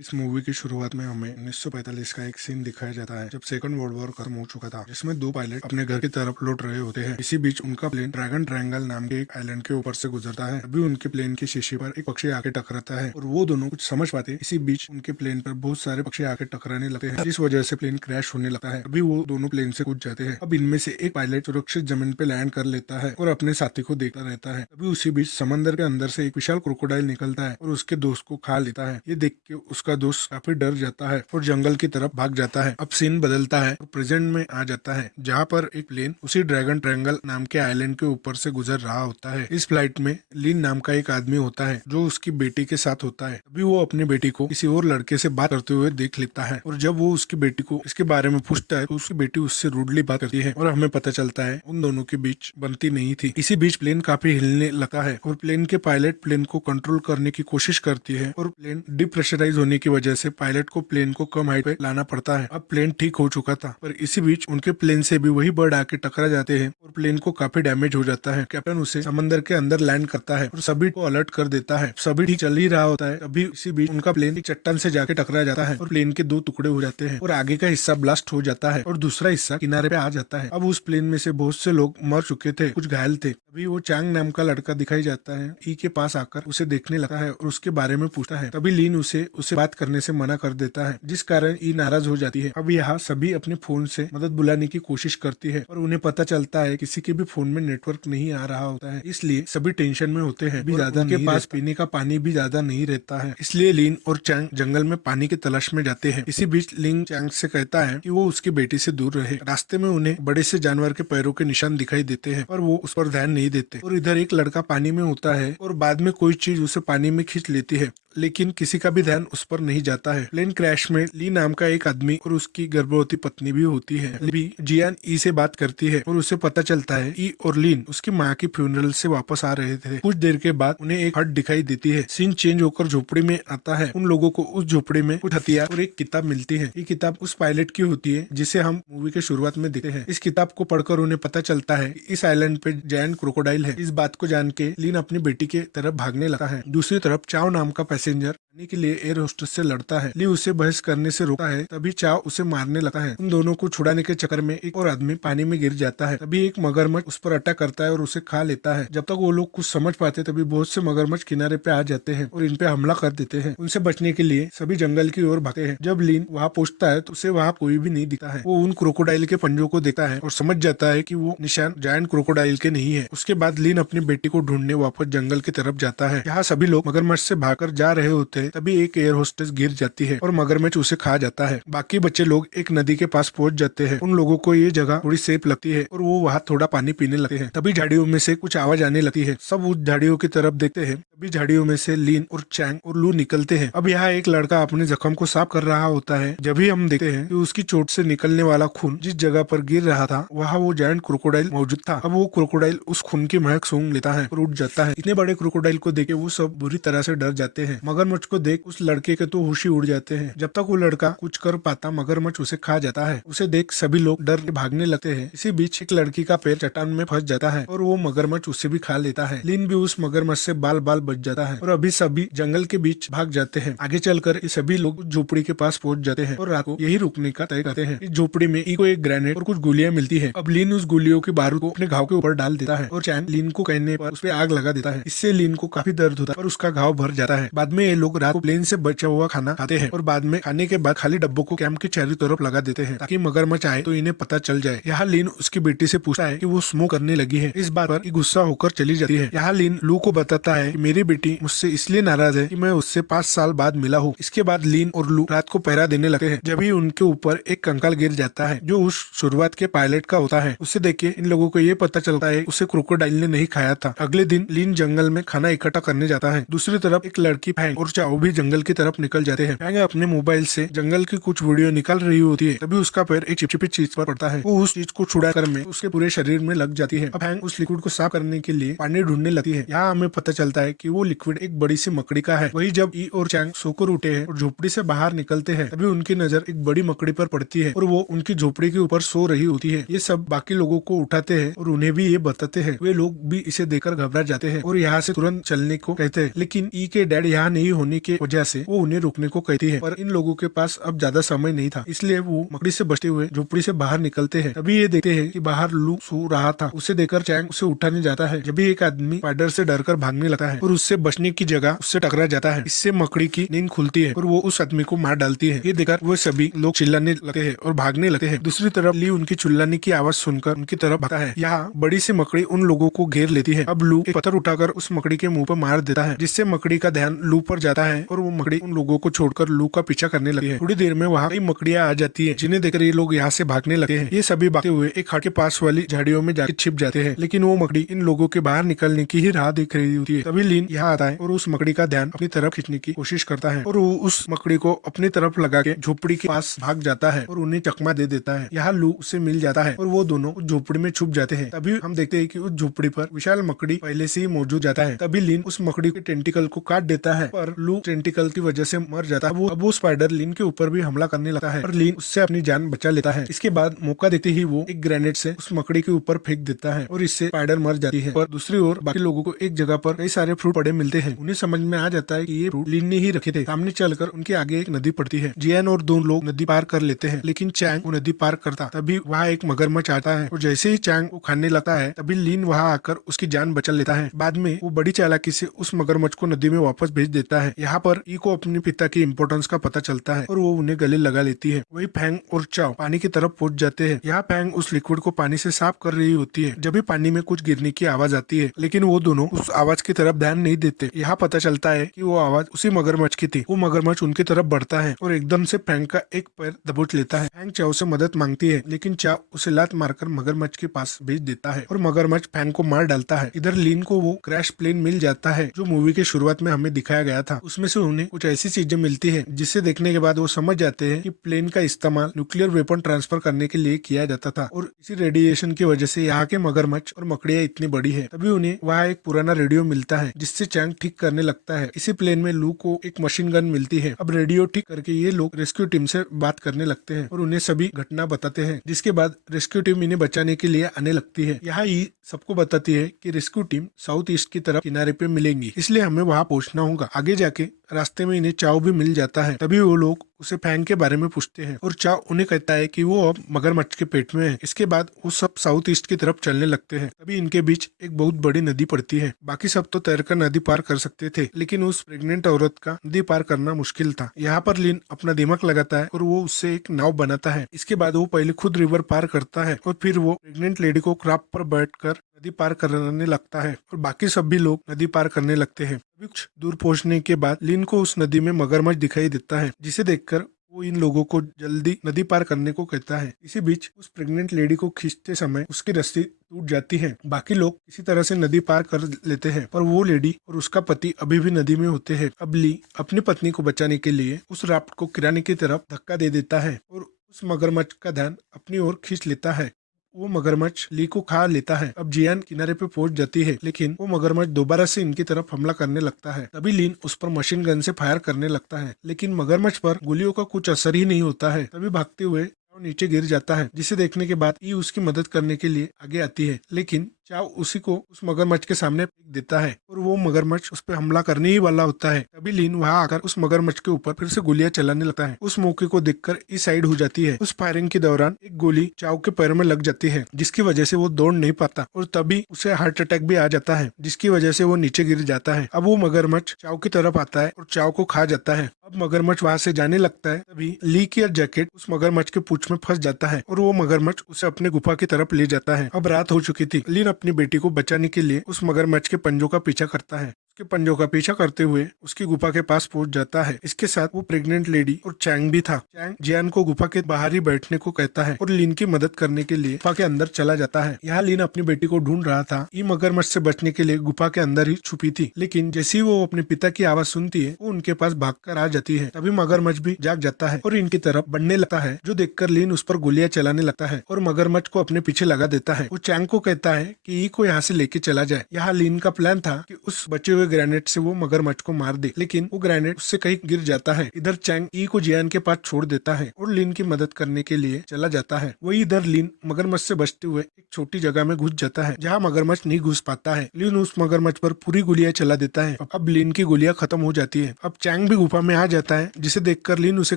इस मूवी की शुरुआत में हमें 1945 का एक सीन दिखाया जाता है जब सेकंड वर्ल्ड वॉर खत्म हो चुका था, जिसमें दो पायलट अपने घर की तरफ लौट रहे होते हैं। इसी बीच उनका प्लेन ड्रैगन ट्रायंगल नाम के एक आइलैंड के ऊपर से गुजरता है। अभी उनके प्लेन की शीशी पर एक पक्षी आके टकराता है और वो दोनों कुछ समझ पाते। इसी बीच उनके प्लेन पर बहुत सारे पक्षी आके टकराने लगते हैं, जिस वजह से प्लेन क्रैश होने लगता है। अभी वो दोनों प्लेन से कूद जाते हैं। अब इनमें से एक पायलट सुरक्षित जमीन पे लैंड कर लेता है और अपने साथी को देखता रहता है। अभी उसी बीच समंदर के अंदर से एक विशाल क्रोकोडाइल निकलता है और उसके दोस्त को खा लेता है। ये देख के उसका दोस्त काफी डर जाता है और जंगल की तरफ भाग जाता है। अब सीन बदलता है और प्रेजेंट में आ जाता है, जहाँ पर एक प्लेन उसी ड्रैगन ट्रायंगल नाम के आइलैंड के ऊपर से गुजर रहा होता है। इस फ्लाइट में लीन नाम का एक आदमी होता है जो उसकी बेटी के साथ होता है। अभी वो अपनी बेटी को किसी और लड़के से बात करते हुए देख लेता है और जब वो उसकी बेटी को इसके बारे में पूछता है तो उसकी बेटी उससे रूडली बात करती है और हमें पता चलता है उन दोनों के बीच बनती नहीं थी। इसी बीच प्लेन काफी हिलने लगता है और प्लेन के पायलट प्लेन को कंट्रोल करने की कोशिश करती है और प्लेन डिप्रेशराइज होने की वजह से पायलट को प्लेन को कम हाइट पे लाना पड़ता है। अब प्लेन ठीक हो चुका था, पर इसी बीच उनके प्लेन से भी वही बर्ड आके टकरा जाते हैं और प्लेन को काफी डैमेज हो जाता है। कैप्टन उसे समंदर के अंदर लैंड करता है और सभी को अलर्ट कर देता है। सभी ठीक चल ही रहा होता है। अभी इसी बीच उनका प्लेन एक चट्टान से जाके टकरा जाता है और प्लेन के दो टुकड़े हो जाते हैं और आगे का हिस्सा ब्लास्ट हो जाता है और दूसरा हिस्सा किनारे पे आ जाता है। अब उस प्लेन में से बहुत से लोग मर चुके थे, कुछ घायल थे। अभी वो चांग नाम का लड़का दिखाई जाता है, ई के पास आकर उसे देखने लगता है और उसके बारे में पूछता है। तभी लीन उसे बात करने से मना कर देता है, जिस कारण ई नाराज हो जाती है। अब यहाँ सभी अपने फोन से मदद बुलाने की कोशिश करती है और उन्हें पता चलता है किसी के भी फोन में नेटवर्क नहीं आ रहा होता है, इसलिए सभी टेंशन में होते हैं। भी ज्यादा उनके पास पीने का पानी भी ज्यादा नहीं रहता है, इसलिए लीन और चांग जंगल में पानी की तलाश में जाते हैं। इसी बीच लिंग चांग से कहता है कि वो उसकी बेटी से दूर रहे। रास्ते में उन्हें बड़े से जानवर के पैरों के निशान दिखाई देते हैं पर वो उस पर ध्यान नहीं देते और इधर एक लड़का पानी में होता है और बाद में कोई चीज उसे पानी में खींच लेती है, लेकिन किसी का भी ध्यान उस पर नहीं जाता है। प्लेन क्रैश में ली नाम का एक आदमी और उसकी गर्भवती पत्नी भी होती है। ली जियान ई से बात करती है और उसे पता चलता है ई और लीन उसकी माँ की फ्यूनरल से वापस आ रहे थे। कुछ देर के बाद उन्हें एक हट दिखाई देती है। सीन चेंज होकर झोपड़ी में आता है। उन लोगों को उस झोपड़ी में कुछ हथियार और एक किताब मिलती है। ये किताब उस पायलट की होती है जिसे हम मूवी के शुरुआत में देखते हैं। इस किताब को पढ़कर उन्हें पता चलता है इस आइलैंड पे जायंट क्रोकोडाइल है। इस बात को जान के लीन अपनी बेटी के तरफ भागने लगा है। दूसरी तरफ चाओ नाम का पैसेंजर पाने के लिए एयर होस्टेस से लड़ता है। ली उसे बहस करने से रोकता है, तभी चाओ उसे मारने लगता है। उन दोनों को छुड़ाने के चक्कर में एक और आदमी पानी में गिर जाता है। तभी एक मगरमच्छ उस पर अटैक करता है और उसे खा लेता है। जब तक वो लोग कुछ समझ पाते तभी बहुत से मगरमच्छ किनारे पे आ जाते हैं और इन पे हमला कर देते हैं। उनसे बचने के लिए सभी जंगल की ओर भागते हैं। जब लीन वहाँ पहुँचता है तो उसे वहाँ कोई भी नहीं दिखता है। वो उन क्रोकोडाइल के पंजों को देखता है और समझ जाता है कि वो निशान जायंट क्रोकोडाइल के नहीं है। उसके बाद लीन अपनी बेटी को ढूंढने वापस जंगल की तरफ जाता है। यहाँ सभी लोग मगरमच्छ से भागकर जा रहे होते हैं, तभी एक एयर होस्टेस गिर जाती है और मगरमच्छ उसे खा जाता है। बाकी बच्चे लोग एक नदी के पास पहुंच जाते हैं। उन लोगों को ये जगह थोड़ी सेफ लगती है और वो वहाँ थोड़ा पानी पीने लगते हैं। तभी झाड़ियों में से कुछ आवाज आने लगती है। सब उस झाड़ियों की तरफ देखते हैं। तभी झाड़ियों में से लीन और चैंग और लू निकलते हैं। अब यहाँ एक लड़का अपने जख्म को साफ कर रहा होता है। जब भी हम देखते हैं कि उसकी चोट से निकलने वाला खून जिस जगह पर गिर रहा था वहाँ वो जायंट क्रोकोडाइल मौजूद था। अब वो क्रोकोडाइल उस खून की महक सूंघ लेता है और उठ जाता है। इतने बड़े क्रोकोडाइल को देखे वो सब बुरी तरह से डर जाते हैं। मगरमच्छ को देख उस लड़के के तो होश ही उड़ जाते हैं। जब तक वो लड़का कुछ कर पाता मगरमच्छ उसे खा जाता है। उसे देख सभी लोग डर के भागने लगते हैं। इसी बीच एक लड़की का पैर चट्टान में फंस जाता है और वो मगरमच्छ उसे भी खा लेता है। लीन भी उस मगरमच्छ से बाल बाल बच जाता है और अभी सभी जंगल के बीच भाग जाते हैं। आगे चलकर ये सभी लोग झोपड़ी के पास पहुंच जाते हैं और रात को यही रुकने का तय करते हैं। इस झोपड़ी में ई को एक ग्रेनेड और कुछ गोलियां मिलती है। अब लीन उस गोलियों की बारूद को अपने घाव के ऊपर डाल देता है और चैन लीन को कहने पर उस पर आग लगा देता है। इससे लीन को काफी दर्द होता है और उसका घाव भर जाता है। बाद में ये लोग रात को प्लेन से बचा हुआ खाना खाते हैं और बाद में खाने के बाद खाली डब्बों को कैंप के चारों तरफ लगा देते हैं ताकि मगरमच्छ आए तो इन्हें पता चल जाए। यहाँ लीन उसकी बेटी से पूछता है कि वो स्मोक करने लगी है। इस बात पर गुस्सा होकर चली जाती है। यहाँ लीन लू को बताता है कि मेरी बेटी मुझसे इसलिए नाराज है कि मैं उससे 5 साल बाद मिला हूँ। इसके बाद लीन और लू रात को पहरा देने लगते हैं। जब ही उनके ऊपर एक कंकाल गिर जाता है जो उस शुरुआत के पायलट का होता है। उसे देख के इन लोगों को ये पता चलता है उसे क्रोकोडाइल ने नहीं खाया था। अगले दिन लीन जंगल में खाना इकट्ठा करने जाता है। दूसरी तरफ एक लड़की फैंग और चाओ भी जंगल की तरफ निकल जाते हैं। फैंग अपने मोबाइल से जंगल की कुछ वीडियो निकाल रही होती है। तभी उसका पैर एक चिपचिपी चीज पर पड़ता है। वो उस चीज को छुड़ा कर में उसके पूरे शरीर में लग जाती है। अब हैंग उस लिक्विड को साफ करने के लिए पानी ढूंढने लगती है। यहाँ हमें पता चलता है कि वो लिक्विड एक बड़ी सी मकड़ी का है। वही जब ई और चैंग सोकर उठे हैं और झोपड़ी से बाहर निकलते हैं तभी उनकी नजर एक बड़ी मकड़ी पर पड़ती है और वो उनकी झोपड़ी के ऊपर सो रही होती है। ये सब बाकी लोगों को उठाते हैं और उन्हें भी ये बताते हैं। वे लोग भी इसे देखकर घबरा जाते हैं और यहाँ से तुरंत चलने को कहते हैं, लेकिन ई के डैड यहाँ वहाँ नहीं होने की वजह से वो उन्हें रुकने को कहती है, पर इन लोगों के पास अब ज्यादा समय नहीं था, इसलिए वो मकड़ी से बचते हुए झोपड़ी से बाहर निकलते हैं। तभी ये देखते हैं कि बाहर लू सो रहा था। उसे देखकर चैंग उसे उठाने जाता है, जब भी एक आदमी स्पाइडर से डरकर भागने लगता है और उससे बचने की जगह उससे टकरा जाता है। इससे मकड़ी की नींद खुलती है और वो उस आदमी को मार डालती है। ये देखकर वो सभी लोग चिल्लाने लगते हैं और भागने लगते हैं। दूसरी तरफ ली उनकी चिल्लाने की आवाज सुनकर उनकी तरफ भागता है। यहाँ बड़ी सी मकड़ी उन लोगों को घेर लेती है। अब लू एक पत्थर उठाकर उस मकड़ी के मुंह पर मार देता है, जिससे मकड़ी का ध्यान लू पर जाता है और वो मकड़ी उन लोगों को छोड़कर लू का पीछा करने लगती है। थोड़ी देर में वहाँ कई मकड़ियाँ आ जाती है, जिन्हें देखकर ये लोग यहाँ से भागने लगते हैं। ये सभी भागते हुए एक खाट के पास वाली झाड़ियों में जाकर छिप जाते हैं, लेकिन वो मकड़ी इन लोगों के बाहर निकलने की ही राह देख रही होती है। तभी लीन यहाँ आता है और उस मकड़ी का ध्यान अपनी तरफ खींचने की कोशिश करता है और वो उस मकड़ी को अपनी तरफ लगा के झोपड़ी के पास भाग जाता है और उन्हें चकमा दे देता है। यहाँ लू उसे मिल जाता है और वो दोनों उस झोपड़ी में छुप जाते हैं। तभी हम देखते हैं कि उस झोपड़ी पर विशाल मकड़ी पहले से ही मौजूद जाता है। तभी लीन उस मकड़ी के टेंटिकल को काट देता है, पर लू टेंटिकल की वजह से मर जाता है। अब वो स्पाइडर लीन के ऊपर भी हमला करने लगता है और लीन उससे अपनी जान बचा लेता है। इसके बाद मौका देखते ही वो एक ग्रेनेड से उस मकड़ी के ऊपर फेंक देता है और इससे स्पाइडर मर जाती है। और दूसरी ओर बाकी लोगों को एक जगह पर कई सारे फ्रूट पड़े मिलते हैं। उन्हें समझ में आ जाता है कि ये फ्रूट लीन ने ही रखे थे। सामने चलकर उनके आगे एक नदी पड़ती है। जियान और दो लोग नदी पार कर लेते हैं, लेकिन चैंग वो नदी पार करता। तभी वहाँ एक मगरमच्छ आता है और जैसे ही चैंग को खाने लगता है तभी लीन वहाँ आकर उसकी जान बचा लेता है। बाद में वो बड़ी चालाकी से उस मगरमच्छ को नदी में वापस भेज देता है। यहाँ पर ई को अपने पिता की इम्पोर्टेंस का पता चलता है और वो उन्हें गले लगा लेती है। वही फैंग और चाओ पानी की तरफ पहुंच जाते हैं। यहाँ फैंग उस लिक्विड को पानी से साफ कर रही होती है, जब भी पानी में कुछ गिरने की आवाज आती है, लेकिन वो दोनों उस आवाज की तरफ ध्यान नहीं देते। यहाँ पता चलता है कि वो आवाज उसी मगरमच्छ की थी। वो मगरमच्छ उनकी तरफ बढ़ता है और एकदम से फैंग का एक पैर दबोच लेता है। फैंग चाओ से मदद मांगती है, लेकिन चाओ उसे लात मारकर मगरमच्छ के पास भेज देता है और मगरमच्छ फैंग को मार डालता है। इधर लीन को वो क्रैश प्लेन मिल जाता है जो मूवी के शुरुआत में हमें दिखाया गया था। उसमें से उन्हें कुछ ऐसी चीजें मिलती है जिसे देखने के बाद वो समझ जाते हैं कि प्लेन का इस्तेमाल न्यूक्लियर वेपन ट्रांसफर करने के लिए किया जाता था और इसी रेडिएशन की वजह से यहाँ के मगरमच्छ और मकड़ियाँ इतनी बड़ी है। तभी उन्हें वहाँ एक पुराना रेडियो मिलता है जिससे चैंग ठीक करने लगता है। इसी प्लेन में लू को एक मशीन गन मिलती है। अब रेडियो ठीक करके ये लोग रेस्क्यू टीम से बात करने लगते हैं और उन्हें सभी घटना बताते हैं, जिसके बाद रेस्क्यू टीम इन्हें बचाने के लिए आने लगती है। यहाँ ये सबको बताती है कि रेस्क्यू टीम साउथ ईस्ट की तरफ किनारे पे मिलेंगी, इसलिए हमें वहाँ पहुँचना होगा। आगे जाके रास्ते में इन्हें चाओ भी मिल जाता है। तभी वो लोग उसे फैंग के बारे में पूछते हैं और चाओ उन्हें कहता है कि वो अब मगरमच्छ के पेट में है। इसके बाद वो सब साउथ ईस्ट की तरफ चलने लगते हैं। तभी इनके बीच एक बहुत बड़ी नदी पड़ती है। बाकी सब तो तैरकर नदी पार कर सकते थे, लेकिन उस प्रेग्नेंट औरत का नदी पार करना मुश्किल था। यहाँ पर लीन अपना दिमाग लगाता है और वो उससे एक नाव बनाता है। इसके बाद वो पहले खुद रिवर पार करता है और फिर वो प्रेग्नेंट लेडी को क्राफ्ट पर बैठकर नदी पार करने लगता है और बाकी सभी लोग नदी पार करने लगते हैं। कुछ दूर पहुंचने के बाद लीन को उस नदी में मगरमच्छ दिखाई देता है, जिसे देखकर वो इन लोगों को जल्दी नदी पार करने को कहता है। इसी बीच उस प्रेग्नेंट लेडी को खींचते समय उसकी रस्सी टूट जाती है। बाकी लोग इसी तरह से नदी पार कर लेते हैं, पर वो लेडी और उसका पति अभी भी नदी में होते हैं। अब ली अपनी पत्नी को बचाने के लिए उस राफ्ट को किराने की तरफ धक्का दे देता है और उस मगरमच्छ का ध्यान अपनी ओर खींच लेता है। वो मगरमच्छ ली को खा लेता है। अब जियान किनारे पे पहुंच जाती है, लेकिन वो मगरमच्छ दोबारा से इनकी तरफ हमला करने लगता है। तभी लीन उस पर मशीन गन से फायर करने लगता है, लेकिन मगरमच्छ पर गोलियों का कुछ असर ही नहीं होता है। तभी भागते हुए नीचे गिर जाता है, जिसे देखने के बाद ई उसकी मदद करने के लिए आगे आती है, लेकिन चाओ उसी को उस मगरमच्छ के सामने फेंक देता है और वो मगरमच्छ उस पर हमला करने ही वाला होता है। तभी लीन वहाँ आकर उस मगरमच्छ के ऊपर फिर से गोलियां चलाने लगता है। उस मौके को देखकर ई साइड हो जाती है। उस फायरिंग के दौरान एक गोली चाओ के पैर में लग जाती है, जिसकी वजह से वो दौड़ नहीं पाता और तभी उसे हार्ट अटैक भी आ जाता है, जिसकी वजह से वो नीचे गिर जाता है। अब वो मगरमच्छ चाओ की तरफ आता है और चाओ को खा जाता है। अब मगरमच्छ वहाँ से जाने लगता है। तभी ली की जैकेट उस मगरमच्छ के पूंछ में फंस जाता है और वो मगरमच्छ उसे अपने गुफा की तरफ ले जाता है। अब रात हो चुकी थी। लीन अपनी बेटी को बचाने के लिए उस मगरमच्छ के पंजों का पीछा करता है। उसके पंजों का पीछा करते हुए उसकी गुफा के पास पहुंच जाता है। इसके साथ वो प्रेग्नेंट लेडी और चैंग भी था। चैंग जियान को गुफा के बाहर ही बैठने को कहता है और लीन की मदद करने के लिए गुफा के अंदर चला जाता है। यहाँ लीन अपनी बेटी को ढूंढ रहा था। ये मगरमच्छ से बचने के लिए गुफा के अंदर ही छुपी थी, लेकिन जैसे ही वो अपने पिता की आवाज सुनती है वो उनके पास भागकर आ जाती है। तभी मगरमच्छ भी जाग जाता है और इनकी तरफ बढ़ने लगता है, जो देखकर लीन उस पर गोलियां चलाने लगता है और मगरमच्छ को अपने पीछे लगा देता है। वो चैंग को कहता है कि ई को यहाँ से लेके चला जाए। यहाँ लीन का प्लान था कि उस बचे हुए ग्रेनेड से वो मगरमच्छ को मार दे, लेकिन वो ग्रेनेड उससे कहीं गिर जाता है। इधर चैंग ई को जियान के पास छोड़ देता है और लिन की मदद करने के लिए चला जाता है। वही इधर लिन मगरमच्छ से बचते हुए एक छोटी जगह में घुस जाता है जहाँ मगरमच्छ नहीं घुस पाता है। लिन उस मगरमच्छ पर पूरी गोलियां चला देता है। अब लिन की गोलियां खत्म हो जाती है। अब चैंग भी गुफा में आ जाता है, जिसे देखकर लिन उसे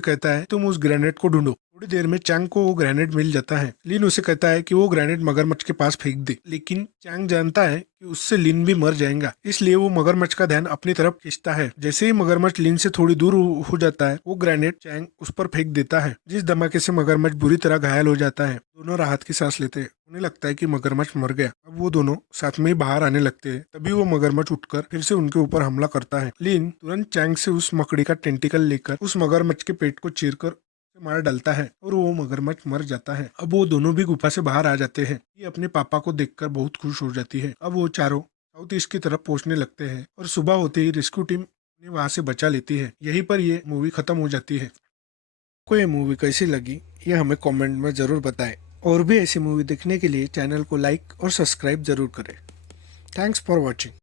कहता है तुम उस ग्रेनेड को ढूंढो। थोड़ी देर में चैंग को वो ग्रेनेड मिल जाता है। लिन उसे कहता है कि वो ग्रेनेड मगरमच्छ के पास फेंक दे, लेकिन चैंग जानता है कि उससे लिन भी मर जाएगा, इसलिए वो मगरमच्छ का ध्यान अपनी तरफ खींचता है। जैसे ही मगरमच्छ लिन से थोड़ी दूर हो जाता है, वो ग्रेनेड चैंग उस पर फेंक देता है, जिस धमाके से मगरमच्छ बुरी तरह घायल हो जाता है। दोनों राहत की सांस लेते हैं। उन्हें लगता है कि मगरमच्छ मर गया। अब वो दोनों साथ में ही बाहर आने लगते हैं। तभी वो मगरमच्छ उठकर फिर से उनके ऊपर हमला करता है। लिन तुरंत चैंग से उस मकड़ी का टेंटिकल लेकर उस मगरमच्छ के पेट को चीरकर मार डालता है और वो मगरमच्छ मर जाता है। अब वो दोनों भी गुफा से बाहर आ जाते हैं। ये अपने पापा को देखकर बहुत खुश हो जाती है। अब वो चारों साउथ ईस्ट की तरफ पहुंचने लगते हैं और सुबह होते ही रेस्क्यू टीम उन्हें वहां से बचा लेती है। यहीं पर ये मूवी खत्म हो जाती है। आपको ये मूवी कैसी लगी ये हमें कमेंट में जरूर बताएं और भी ऐसी मूवी देखने के लिए चैनल को लाइक और सब्सक्राइब जरूर करें। Thanks for watching.